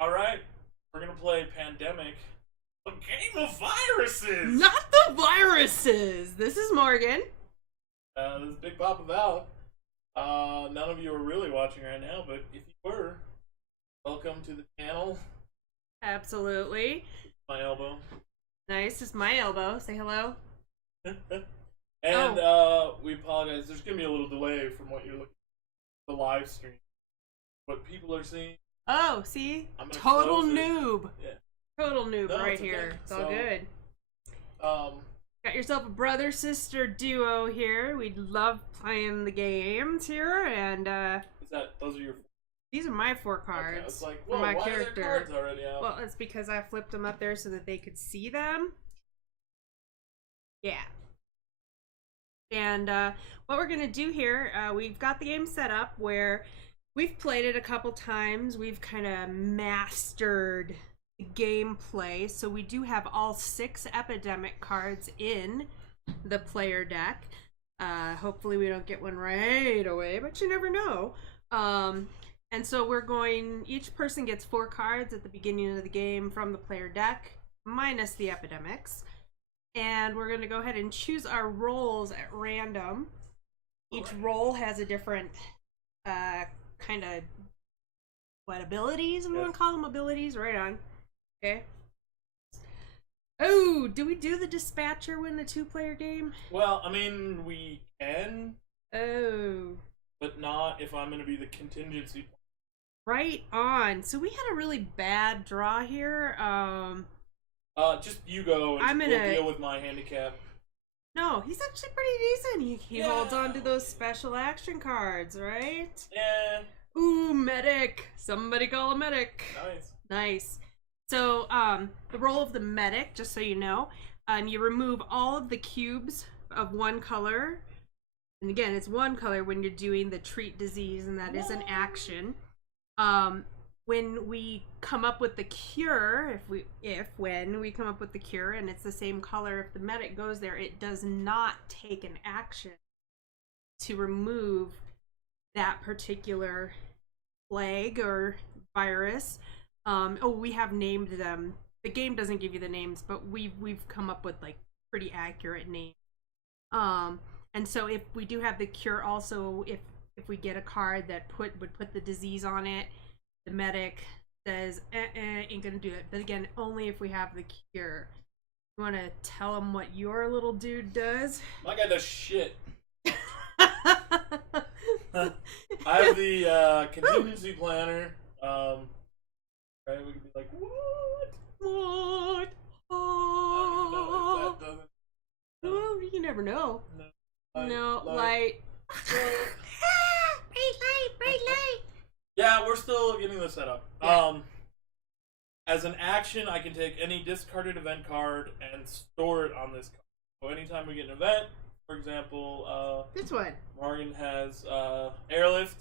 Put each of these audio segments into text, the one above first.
All right, we're gonna play Pandemic, a game of viruses. Not the viruses! This is Morgan. This is Big Papa Val. None of you are really watching right now, but if you were, welcome to the channel. Absolutely. My elbow. Nice. This is my elbow. Say hello. And we apologize. There's gonna be a little delay from what you're looking at the live stream. What people are seeing. Oh, see? I'm gonna Total close it. noob. Yeah. Total noob No, right it's okay. here. It's all So, good. Um, Got yourself a brother-sister duo here. We love playing the games here, and is that those are your? these are my 4 Okay, cards it's like, for whoa, my why character. are there cards already out? Well, it's because I flipped them up there so that they could see them. Yeah. And what we're going to do here, we've got the game set up where we've played it a couple times. We've kind of mastered the gameplay. So we do have all 6 epidemic cards in the player deck. Hopefully we don't get one right away, but you never know. And so we're going, each person gets 4 cards at the beginning of the game from the player deck, minus the epidemics. And we're going to go ahead and choose our roles at random. Each role has a different kind of, what, abilities? We want to call them abilities? Right on. Okay. Oh, do we do the dispatcher when the 2-player game? Well, I mean, we can. Oh. But not if I'm going to be the contingency. Right on. So we had a really bad draw here. Just you go and we'll deal with my handicap. No, he's actually pretty decent. He holds on to those special action cards, right? Yeah. Ooh, medic. Somebody call a medic. Nice. Nice. So, the role of the medic, just so you know, you remove all of the cubes of one color. And again, it's one color when you're doing the treat disease, and that is an action. When we come up with the cure, when we come up with the cure and it's the same color, if the medic goes there, it does not take an action to remove that particular plague or virus. We have named them. The game doesn't give you the names, but we've come up with like pretty accurate names. And so if we do have the cure, also if we get a card that would put the disease on it, the medic says, ain't gonna do it. But again, only if we have the cure. You wanna tell him what your little dude does? My guy does shit. I have the contingency planner. Right, we can be like, what? What? I don't know if that doesn't. Well, you never know. No, light. Bright light. Yeah, we're still getting this set up. Yeah. As an action, I can take any discarded event card and store it on this card. So anytime we get an event, for example, This one. Morgan has Airlift.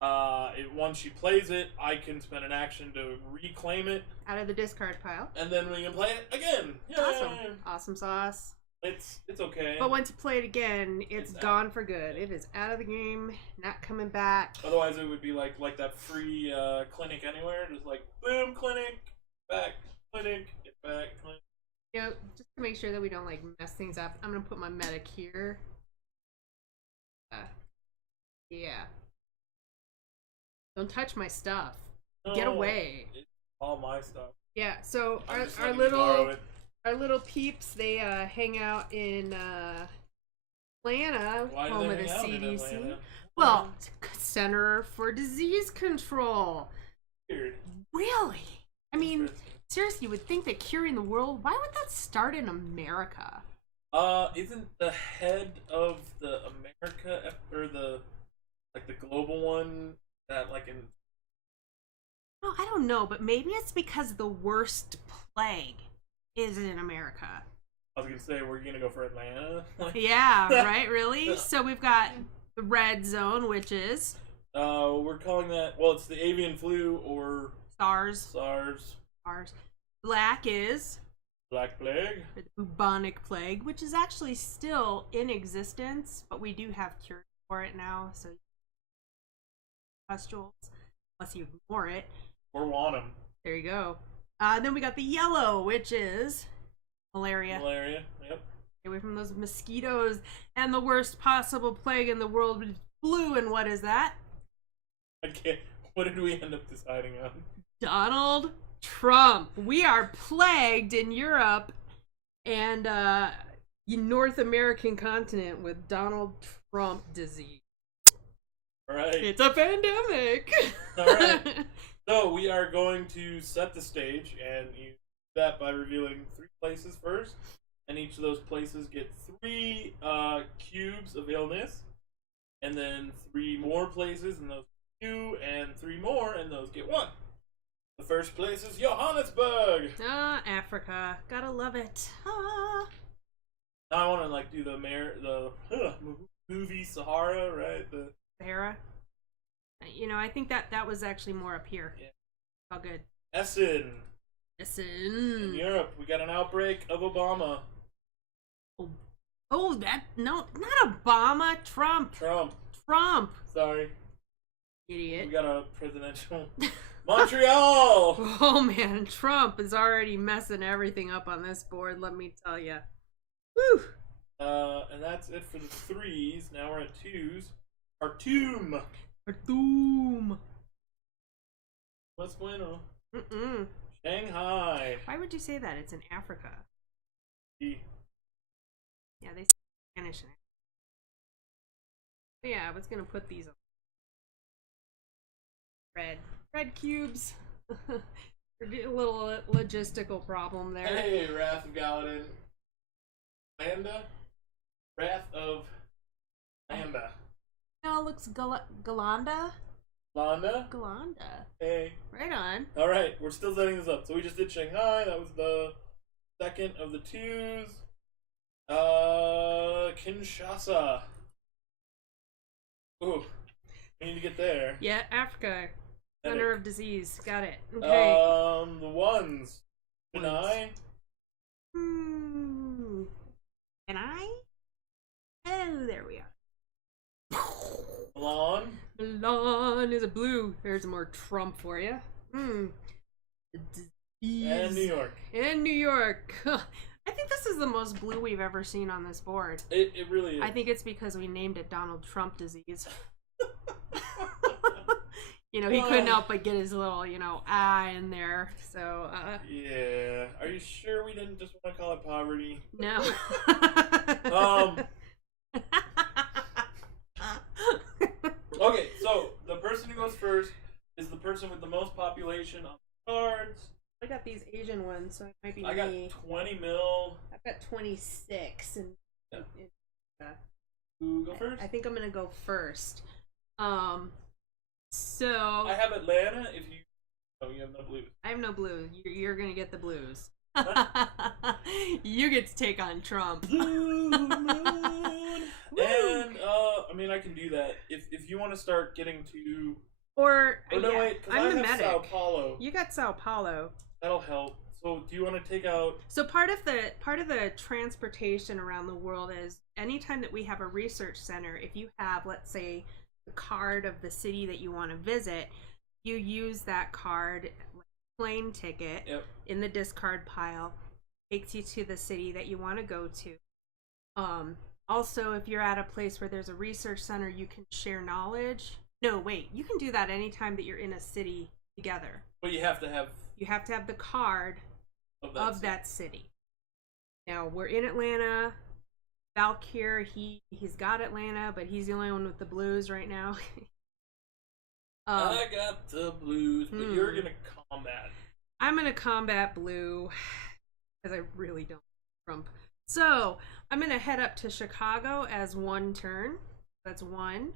Once she plays it, I can spend an action to reclaim it. Out of the discard pile. And then we can play it again. Yay! Awesome. Awesome sauce. It's okay. But once you play it again, it's gone for good. It is out of the game, not coming back. Otherwise, it would be like that free clinic anywhere. Just like, boom, clinic, back, clinic, get back, clinic. You know, just to make sure that we don't like mess things up, I'm gonna put my medic here. Yeah. Don't touch my stuff. No, Get away. It's all my stuff. Yeah. So I'm just our letting you borrow little it. our little peeps, they hang out in Atlanta, Why do home of they the hang out in CDC. Atlanta? Well, Center for Disease Control. Weird. Really? I mean, Interesting. seriously, you would think that curing the world, why would that start in America? Isn't the head of the America or the global one that like in? No, I don't know, but maybe it's because the worst plague is in America. I was gonna say we're gonna go for Atlanta. Yeah, right, really? So we've got the red zone, which is We're calling that. Well, it's the avian flu or SARS. SARS. Black is Black Plague. the bubonic plague, which is actually still in existence, but we do have cures for it now, so pustules, unless you ignore it. or want them. There you go. Then we got the yellow, which is malaria. Malaria, yep. Stay away from those mosquitoes. And the worst possible plague in the world is blue, and what is that? I can't. What did we end up deciding on? Donald Trump. We are plagued in Europe and North American continent with Donald Trump disease. All right. It's a pandemic. All right. So we are going to set the stage, and you do that by revealing 3 places first, and each of those places get 3 cubes of illness, and then 3 more places, and those 2, and 3 more, and those get 1. The first place is Johannesburg. Africa. Gotta love it. Now I want to like do the movie Sahara, right? The Sahara. You know, I think that was actually more up here. Yeah. All good. Essen. In Essen. Europe, we got an outbreak of Obama. Oh, no, not Obama. Trump. Sorry. Idiot. We got a presidential. Montreal. Oh man, Trump is already messing everything up on this board. Let me tell you. Woo. And that's it for the 3s. Now we're at 2s. Khartoum. What's bueno? Shanghai. Why would you say that? It's in Africa. E. Yeah, they speak Spanish. Yeah, I was gonna put these on. Red cubes. A little logistical problem there. Hey, Wrath of Galadin. Wrath of Landa. No, it looks Galanda. Galanda. Hey. Right on. Alright, we're still setting this up. So we just did Shanghai. That was the second of the 2s. Kinshasa. Ooh. We need to get there. Yeah, Africa. Center of disease. Got it. Okay. The 1s. Can I? Can I? Oh, there we are. Milan is a blue. There's more Trump for you. And New York. I think this is the most blue we've ever seen on this board. It really is. I think it's because we named it Donald Trump disease. You know, he couldn't help but get his little, eye in there. So, yeah. Are you sure we didn't just want to call it poverty? No. Okay, so the person who goes first is the person with the most population on the cards. I got these Asian ones, so it might be I got 20 mil. I've got 26. And who go first? I think I'm going to go first. So I have Atlanta. If you, you have no blues. I have no blue. You're gonna get the blues. You get to take on Trump. Blue moon. And I mean, I can do that if you want to start getting to. Or no, yeah, wait, I'm the have medic. Sao Paulo. You got Sao Paulo. That'll help. So do you want to take out? So part of the transportation around the world is anytime that we have a research center, if you have, let's say, the card of the city that you want to visit, you use that card, like plane ticket, in the discard pile, takes you to the city that you want to go to. Also, if you're at a place where there's a research center, you can share knowledge. No, wait, you can do that anytime that you're in a city together. But you have to have the card of that city. Now we're in Atlanta. Valkyr, he's got Atlanta, but he's the only one with the blues right now. I got the blues, but you're gonna combat. I'm gonna combat blue because I really don't like Trump. So I'm gonna head up to Chicago as 1 turn. That's 1.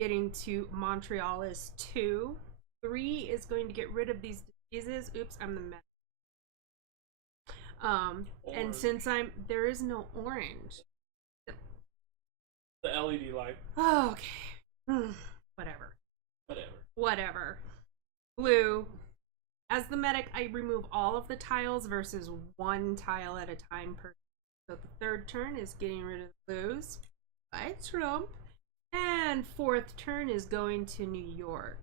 Getting to Montreal is 2. 3 is going to get rid of these diseases. Oops, I'm the mess. And since there is no orange. The LED light. Oh, okay. Whatever. Blue. As the medic, I remove all of the tiles versus 1 tile at a time per. So the 3rd turn is getting rid of the blues. By Trump. And 4th turn is going to New York.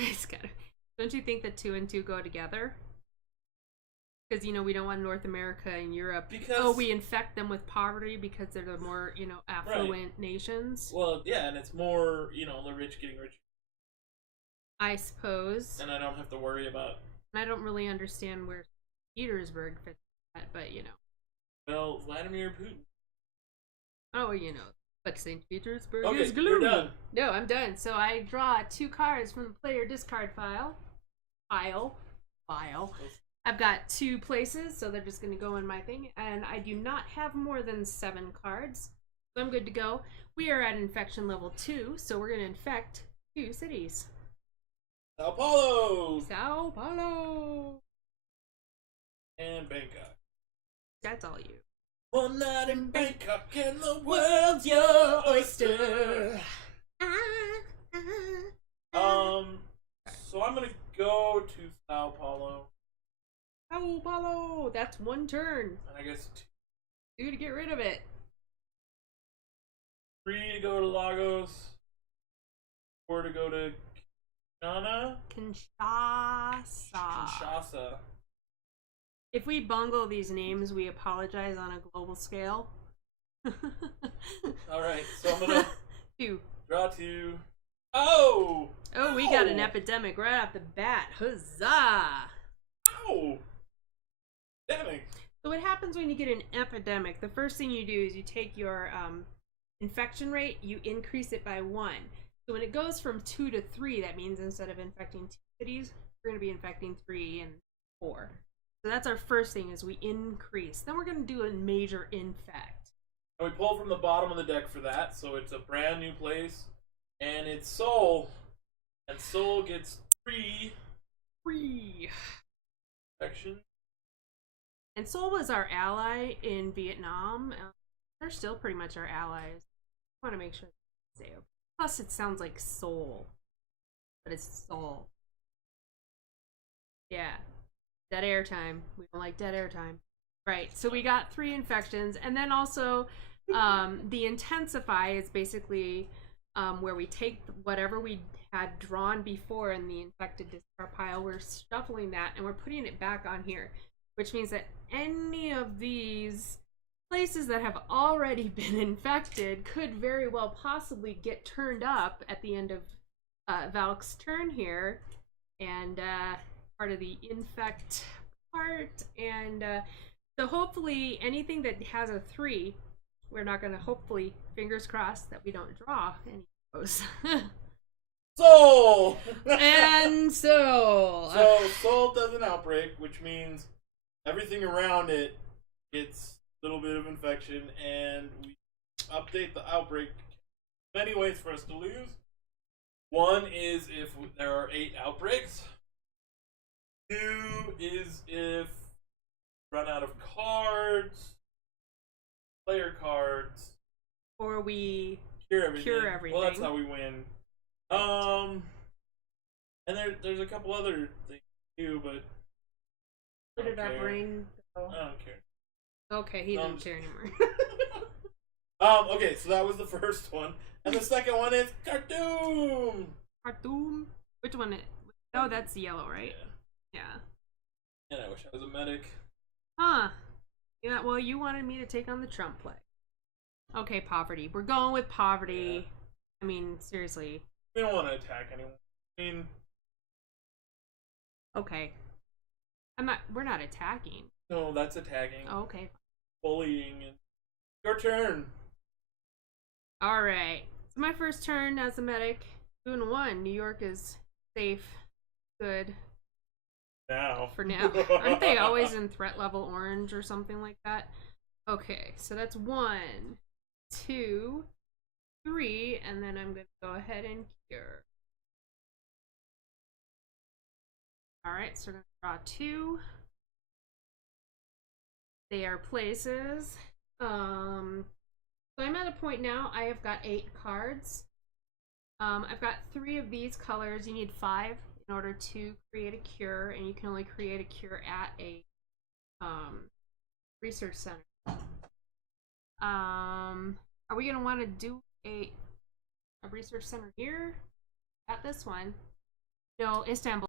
It's gotta, don't you think that 2 and 2 go together? Because, you know, we don't want North America and Europe. Because we infect them with poverty because they're the more, you know, affluent nations. Well, yeah, and it's more, you know, the rich getting richer. I suppose. And I don't have to worry about. I don't really understand where Petersburg fits that, but you know. Well, Vladimir Putin. Oh, you know. But St. Petersburg okay, is gloomy. You're done. No, I'm done. So I draw 2 cards from the player discard file. I've got 2 places, so they're just going to go in my thing. And I do not have more than 7 cards. So I'm good to go. We are at infection level 2, so we're going to infect 2 cities. Sao Paulo! Sao Paulo! And Bangkok. That's all you. One night in Bangkok and the world's your oyster. So I'm gonna go to Sao Paulo. Sao Paulo! That's 1 turn. And I guess 2 to get rid of it. 3 to go to Lagos. 4 to go to Kinshasa. If we bungle these names, we apologize on a global scale. Alright, so I'm gonna 2. Draw 2. Oh! Oh, we got an epidemic right off the bat. Huzzah! Ow! Damn it. So what happens when you get an epidemic? The first thing you do is you take your infection rate, you increase it by 1. So when it goes from 2 to 3, that means instead of infecting 2 cities, we're going to be infecting 3 and 4. So that's our first thing, is we increase. Then we're going to do a major infect. And we pull from the bottom of the deck for that, so it's a brand new place. And it's Seoul. And Seoul gets 3 infections. And Seoul was our ally in Vietnam. They're still pretty much our allies. I want to make sure they say okay. Plus, it sounds like Seoul, but it's Seoul. Yeah, dead air time. We don't like dead air time. Right. So we got 3 infections, and then also the intensify is basically where we take whatever we had drawn before in the infected discard pile. We're shuffling that and we're putting it back on here, which means that any of these places that have already been infected could very well possibly get turned up at the end of Valk's turn here, and part of the infect part. And so hopefully anything that has a 3, we're not going to, hopefully, fingers crossed, that we don't draw any of those. Seoul! And so Seoul does an outbreak, which means everything around it gets a little bit of infection, and we update the outbreak. Many ways for us to lose. One is if there are 8 outbreaks. 2 is if we run out of cards, player cards, or we cure everything. Everything. Well, that's how we win. And there's a couple other things too, but where did our brain go? I don't care. Okay, he doesn't care anymore. Okay, so that was the first one, and the second one is Khartoum. Khartoum? Which one? Oh, that's yellow, right? Yeah. And I wish I was a medic. Huh. Yeah. Well, you wanted me to take on the Trump play. Okay, poverty. We're going with poverty. Yeah. I mean, seriously. We don't want to attack anyone. I mean. Okay. We're not attacking. No, that's attacking. Oh, okay. Bullying. And your turn. Alright. So my first turn as a medic. 2 and 1. New York is safe. Good. Now. For now. Aren't they always in threat level orange or something like that? Okay, so that's 1, 2, 3, and then I'm going to go ahead and cure. Alright, so we're going to draw 2. They are places. So I'm at a point now, I have got 8 cards. I've got 3 of these colors. You need 5 in order to create a cure, and you can only create a cure at a research center. Are we gonna want to do a research center here? At this one. No, Istanbul.